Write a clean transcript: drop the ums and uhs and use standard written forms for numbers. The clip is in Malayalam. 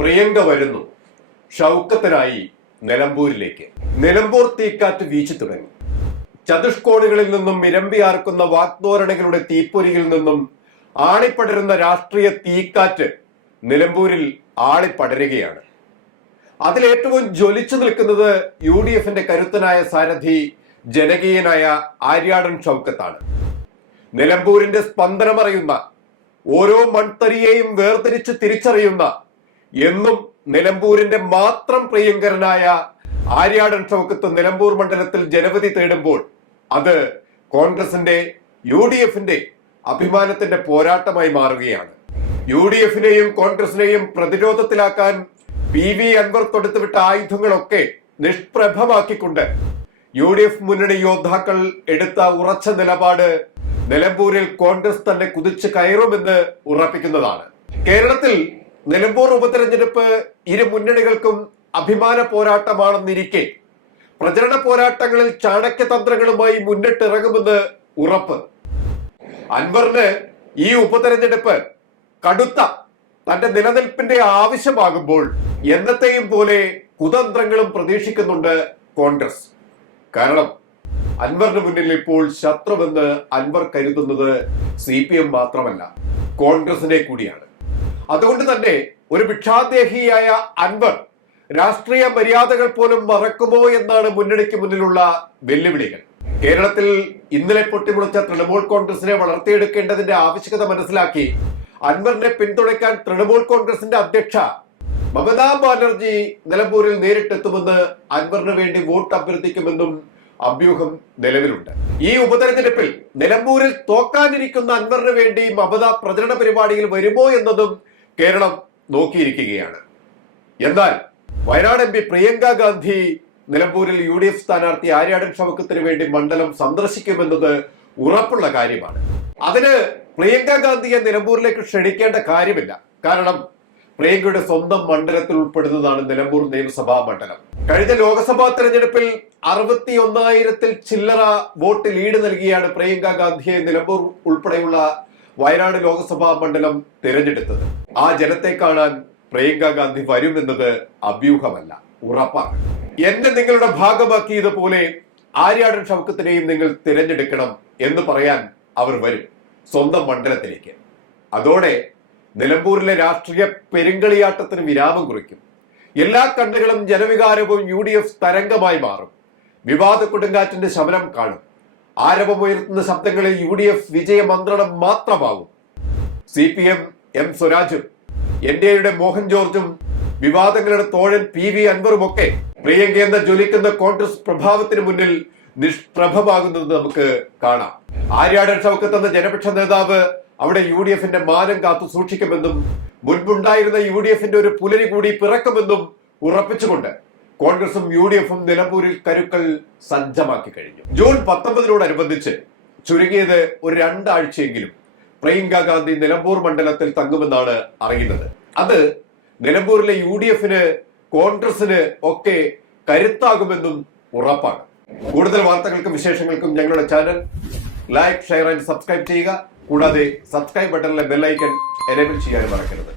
പ്രിയങ്ക വരുന്നു ഷൗക്കത്തിനായി നിലമ്പൂരിലേക്ക്. നിലമ്പൂർ തീക്കാറ്റ് വീശി തുടങ്ങി. ചതുഷ്കോണുകളിൽ നിന്നും ഇരമ്പിയാർക്കുന്ന വാഗ്ധോരണികളുടെ തീപ്പൊരിയിൽ നിന്നും ആളിപ്പടരുന്ന രാഷ്ട്രീയ തീക്കാറ്റ് നിലമ്പൂരിൽ ആളിപ്പടരുകയാണ്. അതിലേറ്റവും ജ്വലിച്ചു നിൽക്കുന്നത് UDFന്റെ കരുത്തനായ സാരഥി ജനകീയനായ ആര്യാടൻ ഷൗക്കത്താണ്. നിലമ്പൂരിന്റെ സ്പന്ദനമറിയുന്ന, ഓരോ മൺതരിയെയും വേർതിരിച്ച് തിരിച്ചറിയുന്ന, എന്നും നിലമ്പൂരിന്റെ മാത്രം പ്രിയങ്കരനായ ആര്യാടൻ ഷൗക്കത്ത് നിലമ്പൂർ മണ്ഡലത്തിൽ ജനവിധി തേടുമ്പോൾ അത് കോൺഗ്രസിന്റെ UDFന്റെ അഭിമാനത്തിന്റെ പോരാട്ടമായി മാറുകയാണ്. UDFനെയും കോൺഗ്രസിനെയും പ്രതിരോധത്തിലാക്കാൻ PV അൻവർ തൊടുത്തുവിട്ട ആയുധങ്ങളൊക്കെ നിഷ്പ്രഭമാക്കിക്കൊണ്ട് UDF മുന്നണി യോദ്ധാക്കൾ എടുത്ത ഉറച്ച നിലപാട് നിലമ്പൂരിൽ കോൺഗ്രസ് തന്നെ കുതിച്ചു കയറുമെന്ന് ഉറപ്പിക്കുന്നതാണ്. കേരളത്തിൽ നിലമ്പൂർ ഉപതെരഞ്ഞെടുപ്പ് ഇരു മുന്നണികൾക്കും അഭിമാന പോരാട്ടമാണെന്നിരിക്കെ പ്രചരണ പോരാട്ടങ്ങളിൽ ചാണക്യതന്ത്രങ്ങളുമായി മുന്നിട്ടിറങ്ങുമെന്ന് ഉറപ്പ്. അൻവറിന് ഈ ഉപതെരഞ്ഞെടുപ്പ് കടുത്ത തന്റെ നിലനിൽപ്പിന്റെ ആവശ്യമാകുമ്പോൾ എന്നത്തെയും പോലെ കുതന്ത്രങ്ങളും പ്രതീക്ഷിക്കുന്നുണ്ട് കോൺഗ്രസ്. കാരണം അൻവറിന് മുന്നിൽ ഇപ്പോൾ ശത്രുവെന്ന് അൻവർ കരുതുന്നത് CPM മാത്രമല്ല, കോൺഗ്രസിനെ കൂടിയാണ്. അതുകൊണ്ട് തന്നെ ഒരു ഭിക്ഷാദേഹിയായ അൻവർ രാഷ്ട്രീയ മര്യാദകൾ പോലും മറക്കുമോ എന്നാണ് മുന്നണിക്ക് മുന്നിലുള്ള വെല്ലുവിളികൾ. കേരളത്തിൽ ഇന്നലെ പൊട്ടിമുളച്ച തൃണമൂൽ കോൺഗ്രസിനെ വളർത്തിയെടുക്കേണ്ടതിന്റെ ആവശ്യകത മനസ്സിലാക്കി അൻവറിനെ പിന്തുണയ്ക്കാൻ തൃണമൂൽ കോൺഗ്രസിന്റെ അധ്യക്ഷ മമതാ ബാനർജി നിലമ്പൂരിൽ നേരിട്ടെത്തുമെന്ന്, അൻവറിന് വേണ്ടി വോട്ട് അഭ്യർത്ഥിക്കുമെന്നും അഭ്യൂഹം നിലവിലുണ്ട്. ഈ ഉപതെരഞ്ഞെടുപ്പിൽ നിലമ്പൂരിൽ തോക്കാനിരിക്കുന്ന അൻവറിന് വേണ്ടി മമത പ്രചരണ പരിപാടിയിൽ വരുമോ എന്നതും കേരളം നോക്കിയിരിക്കുകയാണ്. എന്നാൽ വയനാട് MP പ്രിയങ്ക ഗാന്ധി നിലമ്പൂരിൽ UDF സ്ഥാനാർത്ഥി ആര്യാടൻ ഷൗക്കത്തിന് വേണ്ടി മണ്ഡലം സന്ദർശിക്കുമെന്നത് ഉറപ്പുള്ള കാര്യമാണ്. അതിന് പ്രിയങ്ക ഗാന്ധിയെ നിലമ്പൂരിലേക്ക് ക്ഷണിക്കേണ്ട കാര്യമില്ല. കാരണം പ്രിയങ്കയുടെ സ്വന്തം മണ്ഡലത്തിൽ ഉൾപ്പെടുന്നതാണ് നിലമ്പൂർ നിയമസഭാ മണ്ഡലം. കഴിഞ്ഞ ലോക്സഭാ തെരഞ്ഞെടുപ്പിൽ 61,000 ചില്ലറ വോട്ട് ലീഡ് നൽകിയാണ് പ്രിയങ്ക ഗാന്ധിയെ നിലമ്പൂർ ഉൾപ്പെടെയുള്ള വയനാട് ലോക്സഭാ മണ്ഡലം തിരഞ്ഞെടുത്തത്. ആ ജനത്തെ കാണാൻ പ്രിയങ്ക ഗാന്ധി വരുമെന്നത് അഭ്യൂഹമല്ല, ഉറപ്പാണ്. എന്നെ നിങ്ങളുടെ ഭാഗമാക്കിയതുപോലെ ആര്യാടൻ ഷൗക്കത്തിനെയും നിങ്ങൾ തിരഞ്ഞെടുക്കണം എന്ന് പറയാൻ അവർ വരും സ്വന്തം മണ്ഡലത്തിലേക്ക്. അതോടെ നിലമ്പൂരിലെ രാഷ്ട്രീയ പെരുങ്കളിയാട്ടത്തിന് വിരാമം കുറിക്കും. എല്ലാ കണ്ണുകളും ജനവികാരവും UDF തരംഗമായി മാറും. വിവാദ കൊടുങ്കാറ്റിന്റെ ശമനം കാണും. ആരവമുയർത്തുന്ന ശബ്ദങ്ങളിൽ UDF വിജയമന്ത്രണം മാത്രമാവും. CPM M സ്വരാജും NDAയുടെ മോഹൻ ജോർജും വിവാദങ്ങളുടെ തോഴൻ PV അൻവറുമൊക്കെ പ്രിയങ്ക എന്ന ജ്വലിക്കുന്ന കോൺഗ്രസ് പ്രഭാവത്തിന് മുന്നിൽ നിഷ്പ്രഭമാകുന്നത് നമുക്ക് കാണാം. ആര്യാടൻ ഷൗക്കത്ത് എന്ന ജനപക്ഷ നേതാവ് അവിടെ UDFന്റെ മാനം കാത്തു സൂക്ഷിക്കുമെന്നും മുൻപുണ്ടായിരുന്ന UDFന്റെ ഒരു പുലരി കൂടി പിറക്കുമെന്നും ഉറപ്പിച്ചുകൊണ്ട് കോൺഗ്രസും UDFും നിലമ്പൂരിൽ കരുക്കൾ സജ്ജമാക്കി കഴിഞ്ഞു. ജൂൺ 19-നോടനുബന്ധിച്ച് ചുരുങ്ങിയത് ഒരു 2 ആഴ്ചയെങ്കിലും പ്രിയങ്ക ഗാന്ധി നിലമ്പൂർ മണ്ഡലത്തിൽ തങ്ങുമെന്നാണ് അറിയുന്നത്. അത് നിലമ്പൂരിലെ UDFന് കോൺഗ്രസിന് ഒക്കെ കരുത്താകുമെന്നും ഉറപ്പാണ്. കൂടുതൽ വാർത്തകൾക്കും വിശേഷങ്ങൾക്കും ഞങ്ങളുടെ channel like, share and subscribe ചെയ്യുക. കൂടാതെ സബ്സ്ക്രൈബ് ബട്ടണിലെ ബെൽ ഐക്കൺ എനേബിൾ ചെയ്യാനും മറക്കരുത്.